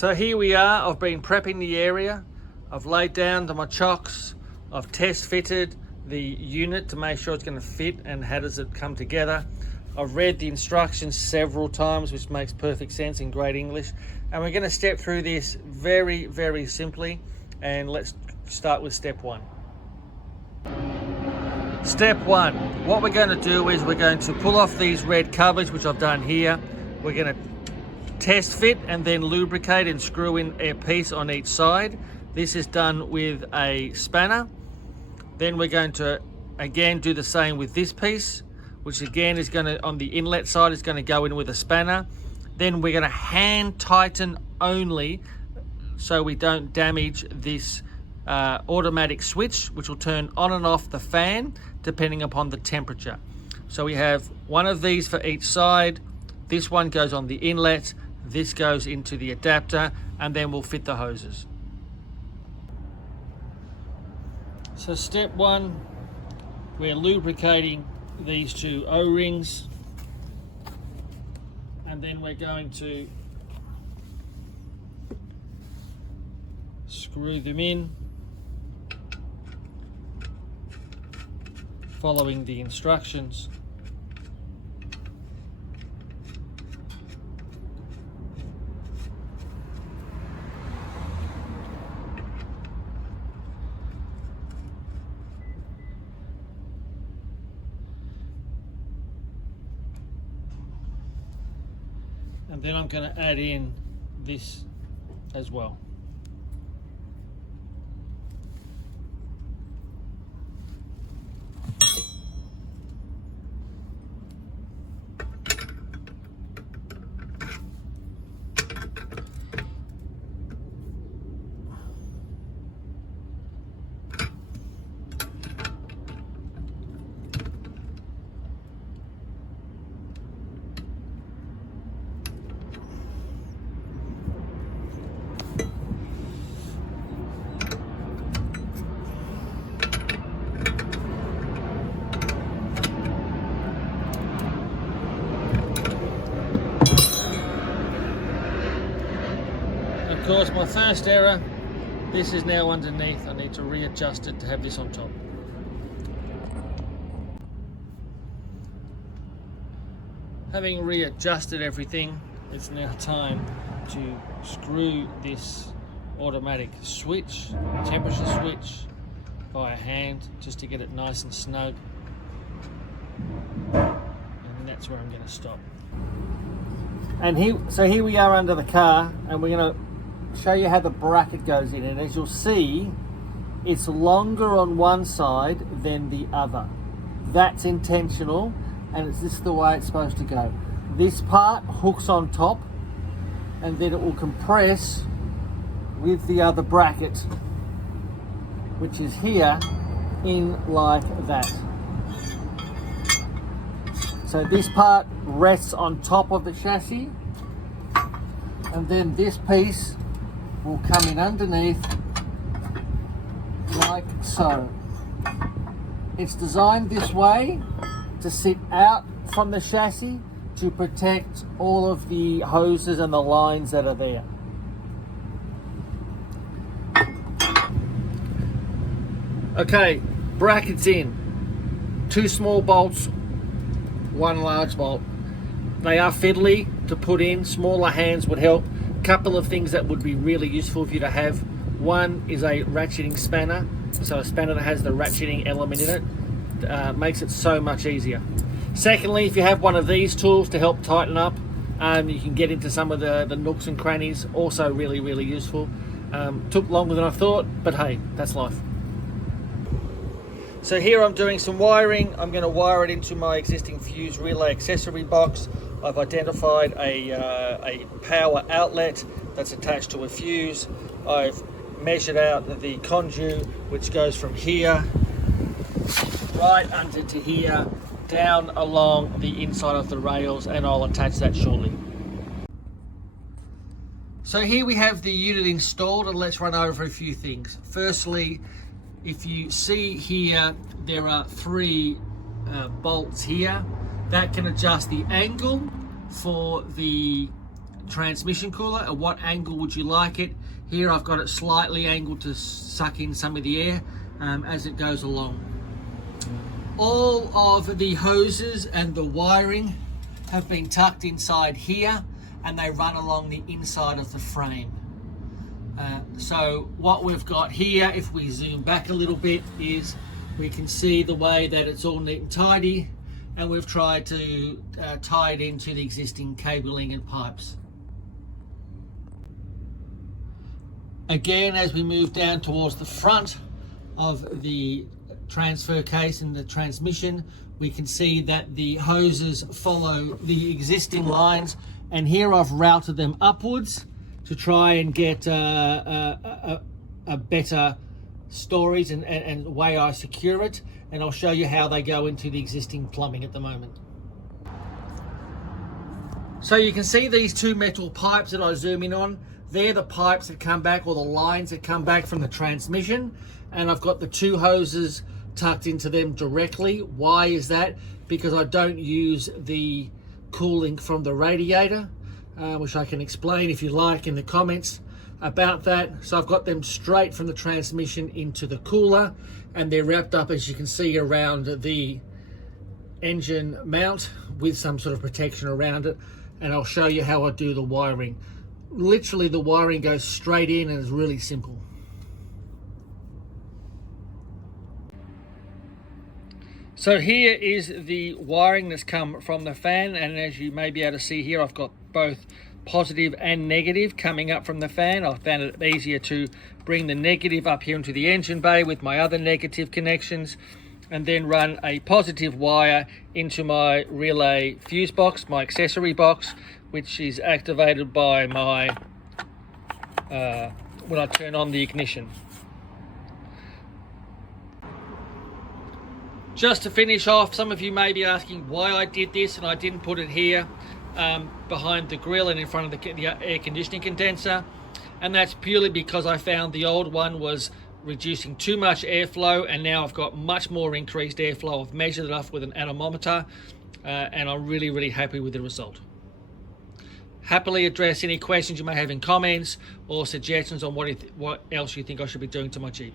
So here we are. I've been prepping the area. I've laid down my chocks. I've test fitted the unit to make sure it's going to fit and how does it come together. I've read the instructions several times, which makes perfect sense in great English. And we're going to step through this very, very simply. And let's start with step one. Step one, what we're going to do is we're going to pull off these red covers, which I've done here. We're going to test fit and then lubricate and screw in a piece on each side. This is done with a spanner. Then we're going to again do the same with this piece, which again is going to, on the inlet side, is going to go in with a spanner. Then we're going to hand tighten only so we don't damage this automatic switch, which will turn on and off the fan depending upon the temperature. So we have one of these for each side. This one goes on the inlet, this goes into the adapter, and then we'll fit the hoses. So step one, we're lubricating these two O-rings, and then we're going to screw them in following the instructions. And then I'm going to add in this as well. Of course, my first error, this is now underneath. I need to readjust it to have this on top. Having readjusted everything, it's now time to screw this automatic switch, temperature switch, by hand, just to get it nice and snug. And that's where I'm going to stop. And here we are under the car, and we're going to show you how the bracket goes in. And as you'll see, it's longer on one side than the other. That's intentional, and it's just the way it's supposed to go. This part hooks on top, and then it will compress with the other bracket, which is here, in like that. So this part rests on top of the chassis, and then this piece will come in underneath like so. It's designed this way to sit out from the chassis to protect all of the hoses and the lines that are there. Okay, brackets in. 2 small bolts, 1 large bolt. They are fiddly to put in. Smaller hands would help. Couple of things that would be really useful for you to have. One is a ratcheting spanner. So a spanner that has the ratcheting element in it makes it so much easier. Secondly, if you have one of these tools to help tighten up, you can get into some of the nooks and crannies. Also really, really useful. Took longer than I thought, but hey, that's life. So here I'm doing some wiring. I'm going to wire it into my existing fuse relay accessory box. I've identified a power outlet that's attached to a fuse. I've measured out the conduit, which goes from here right under to here, down along the inside of the rails, and I'll attach that shortly. So here we have the unit installed, and let's run over a few things. Firstly, if you see here, there are 3 bolts here that can adjust the angle for the transmission cooler. At what angle would you like it? Here I've got it slightly angled to suck in some of the air as it goes along. All of the hoses and the wiring have been tucked inside here, and they run along the inside of the frame. So what we've got here, if we zoom back a little bit, is we can see the way that it's all neat and tidy, and we've tried to tie it into the existing cabling and pipes. Again, as we move down towards the front of the transfer case and the transmission, we can see that the hoses follow the existing lines, and here I've routed them upwards to try and get a better storage and way I secure it, and I'll show you how they go into the existing plumbing at the moment. So you can see these two metal pipes that I zoom in on. They're the pipes that come back, or the lines that come back from the transmission, and I've got the two hoses tucked into them directly. Why is that? Because I don't use the cooling from the radiator, which I can explain if you like in the comments about that. So I've got them straight from the transmission into the cooler, and they're wrapped up, as you can see, around the engine mount with some sort of protection around it, and I'll show you how I do the wiring. Literally the wiring goes straight in and it's really simple. So here is the wiring that's come from the fan, and as you may be able to see here, I've got both positive and negative coming up from the fan. I found it easier to bring the negative up here into the engine bay with my other negative connections, and then run a positive wire into my relay fuse box, my accessory box, which is activated by my when I turn on the ignition. Just to finish off, some of you may be asking why I did this and I didn't put it here behind the grill and in front of the air conditioning condenser, and that's purely because I found the old one was reducing too much airflow, and now I've got much more increased airflow. I've measured it off with an anemometer, and I'm really happy with the result. Happily address any questions you may have in comments or suggestions on what else you think I should be doing to my Jeep.